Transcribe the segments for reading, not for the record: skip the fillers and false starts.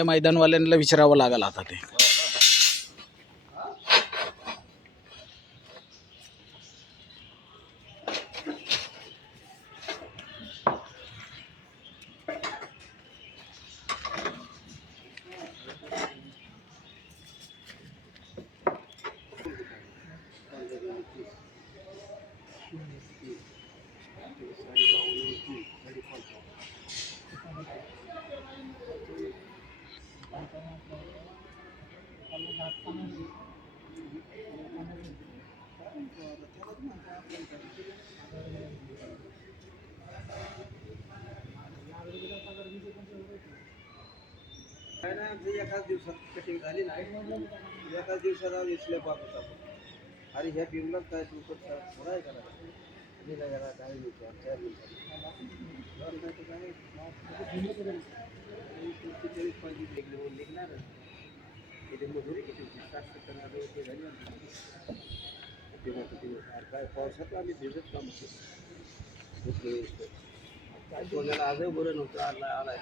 मैदानवाल्यांना विचारावं लागेल आता ते. काय नाही आमची एकाच दिवसात कटिंग झाली नाही, एकाच दिवसात विसले पाहत आपण. अरे ह्या बिमलाच काय तू थोडा आहे का दिला गेला काही मिनिटात 4 मिनिटात नाही तर काय 40-45 निघले निघणार इथे मजुरी किती होती 60-70 रुपये झाली आमची. काय पावसात आम्ही भिजत काम होतो काय कोणाला आजही बरं नव्हतं आला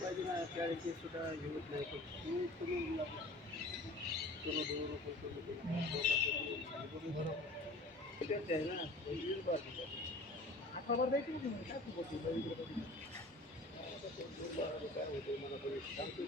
पाहिजे ना त्यावेळी सुद्धा येत नाही आहे ना खबर द्यायची काय काय होते मला सांगतो